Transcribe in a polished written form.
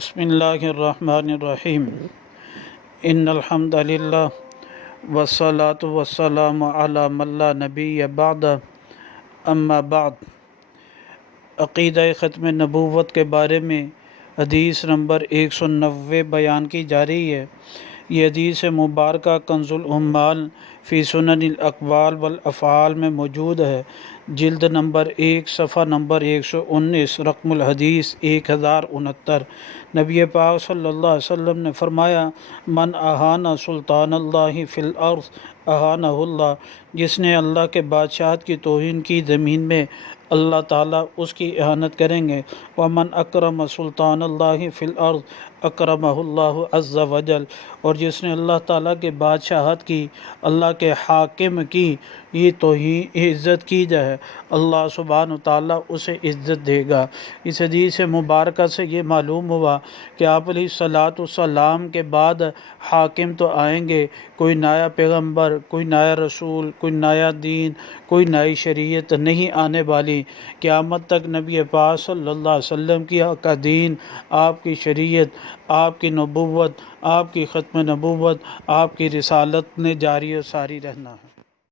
بسم اللہ الرحمن الرحیم ان الحمد للہ والصلاة والسلام علی من لا نبی بعد اما بعد۔ عقیدہ ختم نبوت کے بارے میں حدیث نمبر 190 بیان کی جا رہی ہے۔ یہ حدیث مبارکہ کنز العمال فی سنن الاقوال والافعال میں موجود ہے، جلد نمبر 1 صفحہ نمبر 119، رقم الحدیث 1069۔ نبی پاک صلی اللہ علیہ وسلم نے فرمایا، من اہان سلطان اللہ فی الارض اہانہ اللہ، جس نے اللہ کے بادشاہت کی توہین کی زمین میں، اللہ تعالیٰ اس کی اہانت کریں گے۔ ومن اکرم سلطان اللہ فی الارض اکرمہ اللہ عز وجل، اور جس نے اللہ تعالیٰ کے بادشاہت کی، اللہ کے حاکم کی یہ توہین عزت کی جائے، اللہ سبحانہ تعالیٰ اسے عزت دے گا۔ اس حدیث مبارکہ سے یہ معلوم ہوا کہ آپ علیہ الصلاۃ والسلام کے بعد حاکم تو آئیں گے، کوئی نیا پیغمبر، کوئی نیا رسول، کوئی نیا دین، کوئی نئی شریعت نہیں آنے والی۔ قیامت تک نبی پاک صلی اللہ علیہ وسلم کا دین، آپ کی شریعت، آپ کی نبوت، آپ کی ختم نبوت، آپ کی رسالت نے جاری و ساری رہنا ہے۔